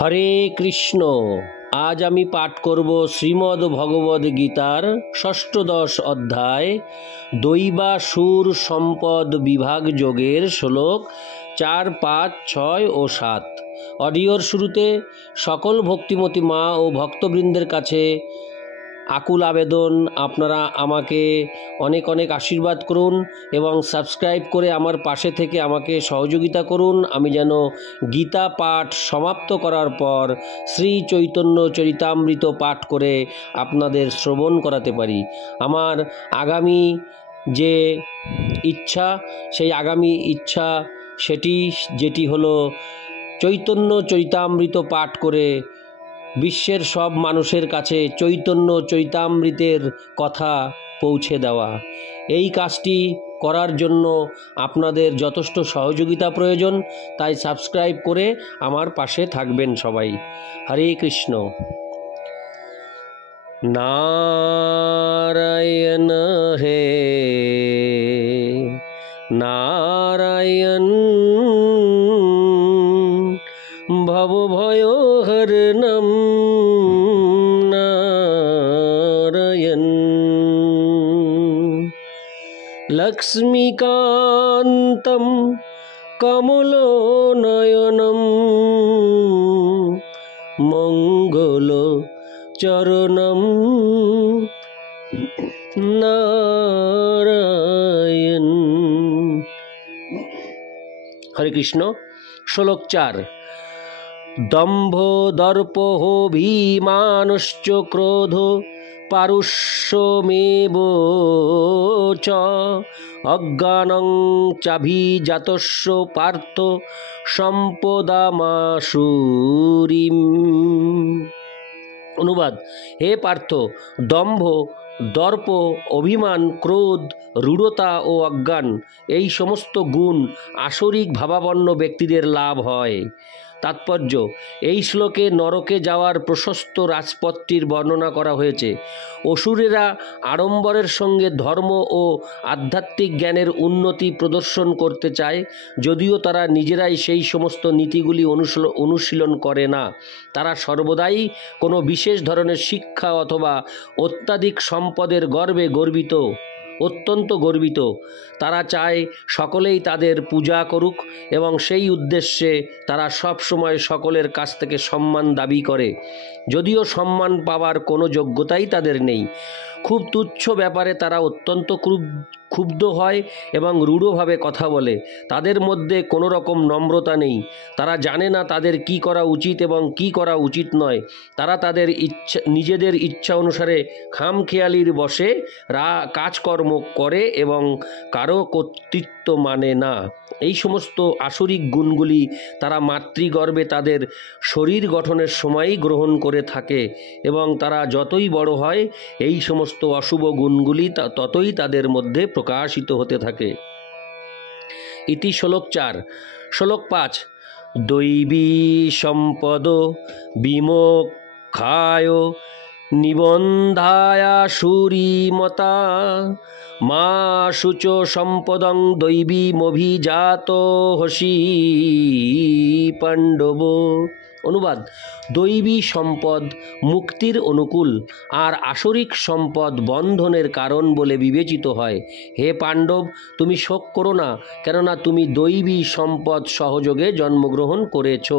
হরে কৃষ্ণ। আজ আমি পাঠ করব শ্রীমদ্ ভগবদ গীতার ষষ্ঠদশ অধ্যায় দৈবাসুর সম্পদ বিভাগ যোগের শ্লোক 4, 5, 6 ও 7। অডিওর শুরুতে সকল ভক্তিমতী মা ও ভক্তবৃন্দের কাছে আকুল আবেদন, আপনারা আমাকে অনেক অনেক আশীর্বাদ করুন এবং সাবস্ক্রাইব করে আমার পাশে থেকে আমাকে সহযোগিতা করুন, আমি যেন গীতা পাঠ সমাপ্ত করার পর শ্রী চৈতন্য চরিতামৃত পাঠ করে আপনাদের শ্রবণ করাতে পারি। আমার আগামী যে ইচ্ছা, সেই আগামী ইচ্ছা যেটি হলো চৈতন্য চরিতামৃত পাঠ করে বিশ্বের সব মানুষের কাছে চৈতন্য চরিতামৃতের কথা পৌঁছে দেওয়া। এই কাজটি করার জন্য আপনাদের যথেষ্ট সহযোগিতা প্রয়োজন, তাই সাবস্ক্রাইব করে আমার পাশে থাকবেন সবাই। হরে কৃষ্ণ। নারায়ণ হে নারায়ণ ভবভয়হরণম নারায়ণ লক্ষ্মীকান্তম কমলনয়নম মঙ্গলচরণম নারায়ণ। হরে কৃষ্ণ। শ্লোক 4। দম্ভ দর্পোভিমানশ্চ ক্রোধ পারুষ্যমেব চ অজ্ঞানং চাভিজাতস্য পার্থ সম্পদামাসুরিম। অনুবাদ: হে পার্থ, দম্ভ, দর্প, অভিমান, ক্রোধ, রূঢ়তা ও অজ্ঞান, এই সমস্ত গুণ আসরিক ভাবাপন্ন ব্যক্তিদের লাভ হয়। তাৎপর্য: এই শ্লোকে নরকে যাওয়ার প্রশস্ত রাজপথটির বর্ণনা করা হয়েছে। অসুরেরা আড়ম্বরের সঙ্গে ধর্ম ও আধ্যাত্মিক জ্ঞানের উন্নতি প্রদর্শন করতে চায়, যদিও তারা নিজেরাই সেই সমস্ত নীতিগুলি অনুশীলন করে না। তারা সর্বদাই কোনো বিশেষ ধরনের শিক্ষা অথবা অত্যাধিক সম্পদের গর্বে অত্যন্ত গর্বিত। তারা চায় সকলেই তাদের পূজা করুক এবং সেই উদ্দেশ্যে তারা সব সময় সকলের কাছ থেকে সম্মান দাবি করে, যদিও সম্মান পাওয়ার কোনো যোগ্যতাই তাদের নেই। খুব তুচ্ছ ব্যাপারে তারা অত্যন্ত ক্ষুব্ধ হয় এবং রূঢ়ভাবে কথা বলে। তাদের মধ্যে কোনো রকম নম্রতা নেই। তারা জানে না তাদের কি করা উচিত এবং কি করা উচিত নয়। তারা তাদের নিজেদের ইচ্ছা অনুসারে খামখেয়ালির বশে কাজকর্ম করে এবং কারো কর্তৃত্ব মানে না। এই সমস্ত আসরিক গুণগুলি তারা মাতৃগর্ভে তাদের শরীর গঠনের সময়ই গ্রহণ করে থাকে এবং তারা যতই বড় হয় এই সমস্ত অশুভ গুণগুলি ততই তাদের মধ্যে প্রকাশিত হতে থাকে। ইতি শ্লোক 4। শ্লোক 5। দৈবী সম্পদ বিমোক্ষায় নিবন্ধায়াসুরিমতা মা শুচ সম্পদং দৈবীমভিজাতোহসি পাণ্ডব। অনুবাদ: দৈবী সম্পদ মুক্তির অনুকূল আর আসরিক সম্পদ বন্ধনের কারণ বলে বিবেচিত হয়। হে পাণ্ডব, তুমি শোক করো না, কেননা তুমি দৈবী সম্পদ সহযোগে জন্মগ্রহণ করেছ।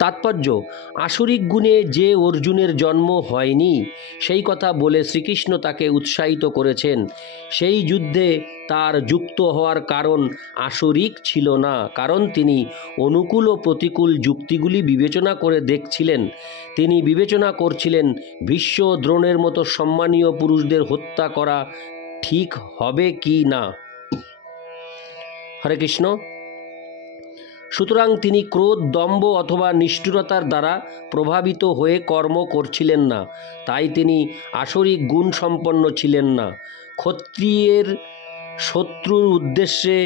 তাৎপর্য: আসরিক গুণে যে অর্জুনের জন্ম হয়নি সেই কথা বলে শ্রীকৃষ্ণ তাকে উৎসাহিত করেছেন। সেই যুদ্ধে তার যুক্ত হওয়ার কারণ আসরিক ছিল না, কারণ তিনি অনুকূল ও প্রতিকূল যুক্তিগুলি বিবেচনা করে দেখছিলেন। তিনি বিবেচনা করছিলেন ভীষ্ম ও দ্রোণের মতো সম্মানীয় পুরুষদের হত্যা করা ঠিক হবে কি না। হরে কৃষ্ণ। সুতরাং তিনি ক্রোধ, দম্ভ অথবা নিষ্ঠুরতার দ্বারা প্রভাবিত হয়ে কর্ম করছিলেন না, তাই তিনি আসরিক গুণ সম্পন্ন ছিলেন না। ক্ষত্রিয়ের শত্রুর উদ্দেশ্যে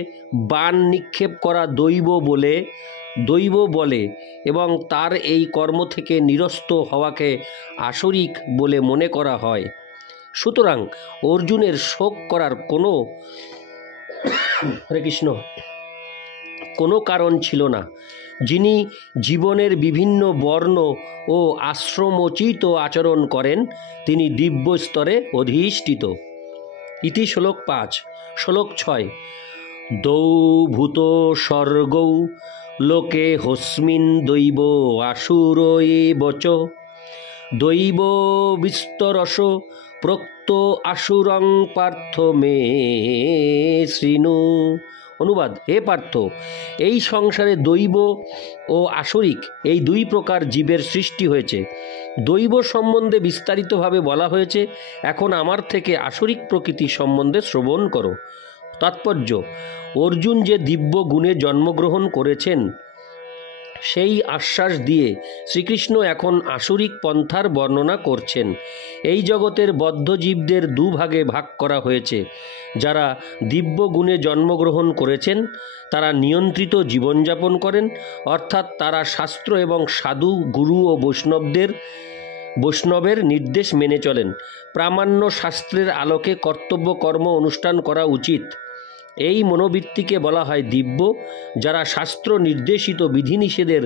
বাণ নিক্ষেপ করা দৈব বলে এবং তার এই কর্ম থেকে নিরস্ত হওয়াকে আসরিক বলে মনে করা হয়। সুতরাং অর্জুনের শোক করার হরে কৃষ্ণ কোনো কারণ ছিল না। যিনি জীবনের বিভিন্ন বর্ণ ও আশ্রমোচিত আচরণ করেন তিনি দিব্য স্তরে অধিষ্ঠিত। ইতি শ্লোক 5। শ্লোক 6। দৌভূত স্বর্গৌ লোকে হস্মিন দৈব আসুর এবচ দৈব বিস্তরস প্রক্ত আসুরং পার্থ মে শৃণু। অনুবাদ: হে পার্থ, এই সংসারে দৈব ও আসরিক এই দুই প্রকার জীবের সৃষ্টি হয়েছে। দৈব সম্বন্ধে বিস্তারিতভাবে বলা হয়েছে, এখন আমার থেকে আসরিক প্রকৃতি সম্বন্ধে শ্রবণ করো। তাৎপর্য: অর্জুন যে দিব্য গুণে জন্মগ্রহণ করেছেন সেই আশ্বাস দিয়ে শ্রীকৃষ্ণ এখন আসরিক পন্থার বর্ণনা করছেন। এই জগতের বদ্ধ জীবদের দুভাগে ভাগ করা হয়েছে। যারা দিব্য গুণে জন্মগ্রহণ করেছেন তারা নিয়ন্ত্রিত জীবনযাপন করেন, অর্থাৎ তারা শাস্ত্র এবং সাধু গুরু ও বৈষ্ণবের নির্দেশ মেনে চলেন। প্রামাণ্য শাস্ত্রের আলোকে কর্তব্য কর্ম অনুষ্ঠান করা উচিত, এই মনোবৃত্তিকে বলা হয় দিব্য। যারা শাস্ত্র নির্দেশিত বিধিনিষেধের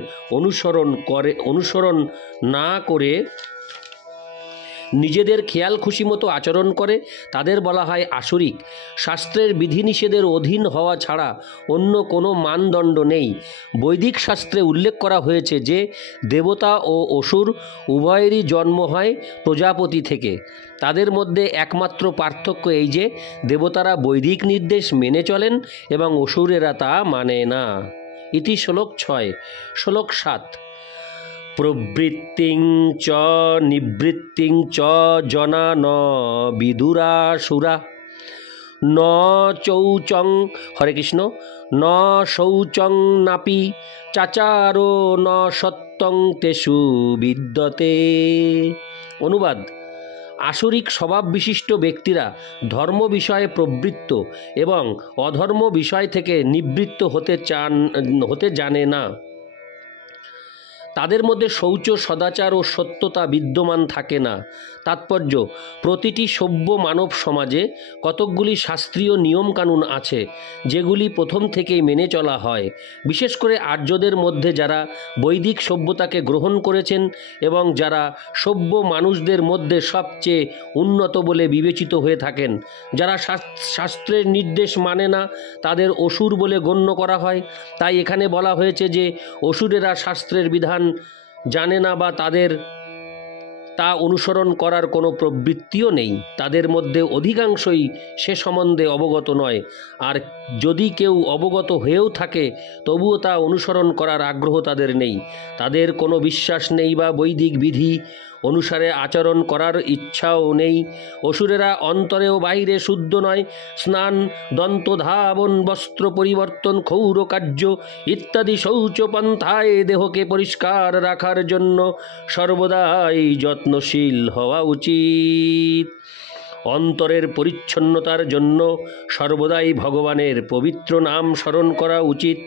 অনুসরণ না করে নিজেদের খেয়াল খুশি মতো আচরণ করে তাদের বলা হয় আসরিক। শাস্ত্রের বিধিনিষেধের অধীন হওয়া ছাড়া অন্য কোনো মানদণ্ড নেই। বৈদিক শাস্ত্রে উল্লেখ করা হয়েছে যে দেবতা ও অসুর উভয়েরই জন্ম হয় প্রজাপতি থেকে। তাদের মধ্যে একমাত্র পার্থক্য এই যে দেবতারা বৈদিক নির্দেশ মেনে চলেন এবং অসুরেরা তা মানে না। ইতি শ্লোক 6। শ্লোক 7। প্রবৃত্তিং চ নিবৃত্তিং চ জনা ন বিদুরাসুরা ন চৌচং হরে কৃষ্ণ ন শৌচং নাপি চাচারো ন সত্যং তেষু বিদ্যতে। অনুবাদ: আসরিক স্বভাব বিশিষ্ট ব্যক্তিরা ধর্ম বিষয়ে প্রবৃত্ত এবং অধর্ম বিষয় থেকে নিবৃত্ত হতে জানে না। তাদের মধ্যে শৌচ, সদাচার ও সত্যতা বিদ্যমান থাকে না। তাৎপর্য: প্রতিটি সভ্য মানব সমাজে কতকগুলি শাস্ত্রীয় নিয়মকানুন আছে যেগুলি প্রথম থেকেই মেনে চলা হয়। বিশেষ করে আর্যদের মধ্যে যারা বৈদিক সভ্যতাকে গ্রহণ করেছেন এবং যারা সভ্য মানুষদের মধ্যে সবচেয়ে উন্নত বলে বিবেচিত হয়ে থাকেন। যারা শাস্ত্রের নির্দেশ মানে না তাদের অসুর বলে গণ্য করা হয়। তাই এখানে বলা হয়েছে যে অসুরেরা শাস্ত্রের বিধান জানে না বা তাদের তা অনুসরণ করার কোনো প্রবৃত্তিও নেই। তাদের মধ্যে অধিকাংশই সে সম্বন্ধে অবগত নয়, আর যদি কেউ অবগত হয়েও থাকে তবুও তা অনুসরণ করার আগ্রহ তাদের নেই। তাদের কোনো বিশ্বাস নেই বা বৈদিক বিধি অনুসারে আচরণ করার ইচ্ছাও নেই। অসুরেরা অন্তরে ও বাহিরে শুদ্ধ নয়। স্নান, দন্তধাবন, বস্ত্র পরিবর্তন, ক্ষৌর কার্য ইত্যাদি শৌচ পন্থায় দেহকে পরিষ্কার রাখার জন্য সর্বদাই যত্নশীল হওয়া উচিত। অন্তরের পরিচ্ছন্নতার জন্য সর্বদাই ভগবানের পবিত্র নাম স্মরণ করা উচিত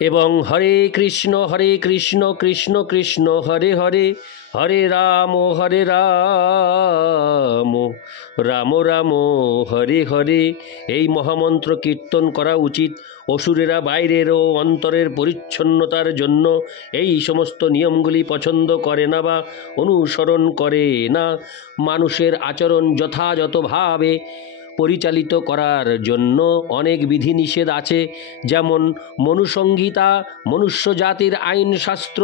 এবং হরে কৃষ্ণ কৃষ্ণ কৃষ্ণ হরে হরে, হরে রাম রাম রাম হরে হরে এই মহামন্ত্র কীর্তন করা উচিত। অসুরেরা বাইরের ও অন্তরের পরিচ্ছন্নতার জন্য এই সমস্ত নিয়মগুলি পছন্দ করে না বা অনুসরণ করে না। মানুষের আচরণ যথাযথভাবে পরিচালিত করার জন্য অনেক বিধিনিষেধ আছে, যেমন মনুসংহিতা, মনুষ্য জাতির আইন শাস্ত্র।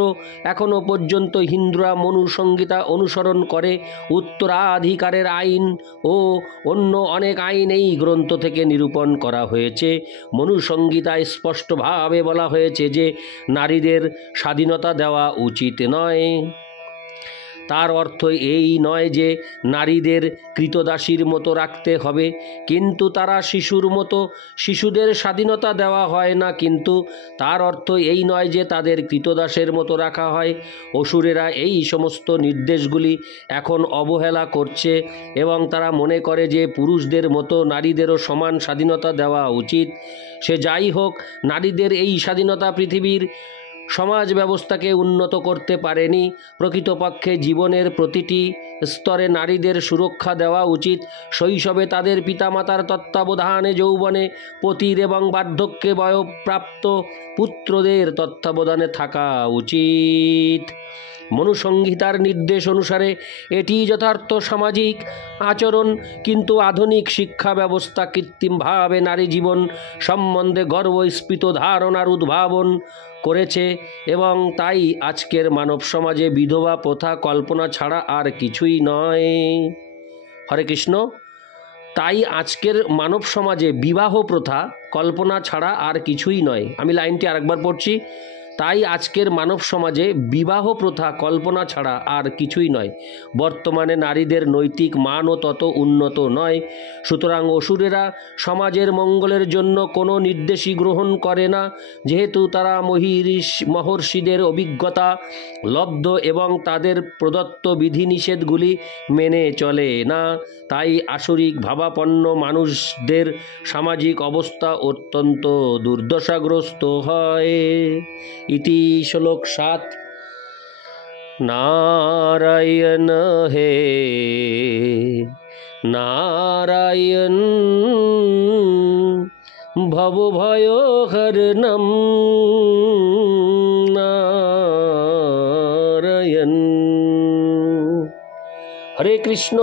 এখনও পর্যন্ত হিন্দুরা মনুসংহিতা অনুসরণ করে। উত্তরাধিকারের আইন ও অন্য অনেক আইন এই গ্রন্থ থেকে নিরূপণ করা হয়েছে। মনুসংহিতায় স্পষ্টভাবে বলা হয়েছে যে নারীদের স্বাধীনতা দেওয়া উচিত নয়। তার অর্থ এই নয় যে নারীদের কৃতদাসীর মতো রাখতে হবে, কিন্তু তারা শিশুর মতো। শিশুদের স্বাধীনতা দেওয়া হয় না, কিন্তু তার অর্থ এই নয় যে তাদের কৃতদাসের মতো রাখা হয়। অসুরেরা এই সমস্ত নির্দেশগুলি এখন অবহেলা করছে এবং তারা মনে করে যে পুরুষদের মতো নারীদেরও সমান স্বাধীনতা দেওয়া উচিত। সে যাই হোক, নারীদের এই স্বাধীনতা পৃথিবীর সমাজ ব্যবস্থাকে উন্নত করতে পারেনি। প্রকৃতপক্ষে জীবনের প্রতিটি স্তরে নারীদের সুরক্ষা দেওয়া উচিত। শৈশবে তাদের পিতামাতার তত্ত্বাবধানে, যৌবনে পতির এবং বার্ধক্যে বয়ঃপ্রাপ্ত পুত্রদের তত্ত্বাবধানে থাকা উচিত। মনুসংহিতার নির্দেশ অনুসারে এটি যথার্থ সামাজিক আচরণ। কিন্তু আধুনিক শিক্ষা ব্যবস্থা কৃত্রিমভাবে নারী জীবন সম্বন্ধে গর্বস্ফীত ধারণার উদ্ভাবন করেছে এবং তাই আজকের মানব সমাজে বিধবা প্রথা কল্পনা ছাড়া আর কিছুই নয়। হরে কৃষ্ণ। তাই আজকের মানব সমাজে বিবাহ প্রথা কল্পনা ছাড়া আর কিছুই নয়। আমি লাইনটি আরেকবার পড়ছি। তাই আজকের মানব সমাজে বিবাহ প্রথা কল্পনা ছাড়া আর কিছুই নয়। বর্তমানে নারীদের নৈতিক মানও তত উন্নত নয়। সুতরাং অসুরেরা সমাজের মঙ্গলের জন্য কোনো নির্দেশই গ্রহণ করে না, যেহেতু তারা মহর্ষিদের অভিজ্ঞতা লব্ধ এবং তাদের প্রদত্ত বিধিনিষেধগুলি মেনে চলে না। তাই আসরিক ভাবাপন্ন মানুষদের সামাজিক অবস্থা অত্যন্ত দুর্দশাগ্রস্ত হয়। ইতি শ্লোক 7। নারায়ণ হে নারায়ণ ভবভয়হরণম নারায়ণ। হরে কৃষ্ণ।